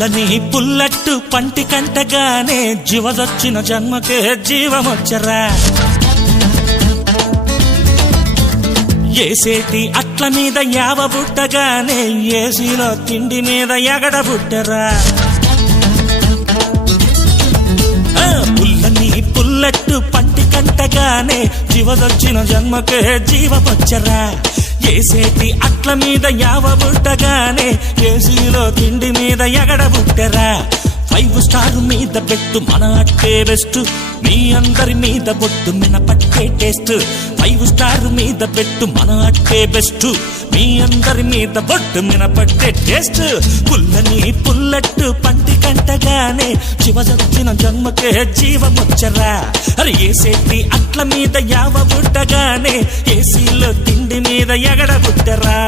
పుల్లని పుల్లట్టు పంటి కంటగానే జీవదొచ్చిన జన్మకే జీవమొచ్చరా ఏసేటి అట్ల మీద యావ బుట్టగానే ఏసీలో తిండి మీద ఎగడ బుట్టరా పుల్లని పుల్లట్టు పంటి కంటగానే జీవదొచ్చిన జన్మకే జీవమొచ్చరా ఏసేటి అట్ల మీద యావ బుట్టగానే ఏసీలో తిండి మీద ఎగడ బుట్టరా 5 స్టార్ మీద పెట్టు మన అట్టే బెస్ట్ మీ అందరి మీద బొట్టు మినపట్టే టేస్ట్ 5 స్టార్ మీద పెట్టు మన అట్టే బెస్ట్ మీ అందరి మీద బొట్టు మినపట్టే టేస్ట్ పుల్లని పుల్లట్టు పంటి కంటగానే జీవదొచ్చిన జన్మకే జీవమొచ్చరా అరే ఏసేటి అట్ల మీద యావ బుట్టగానే ఏసీలో తిండి మీద ఎగడ బుట్టరా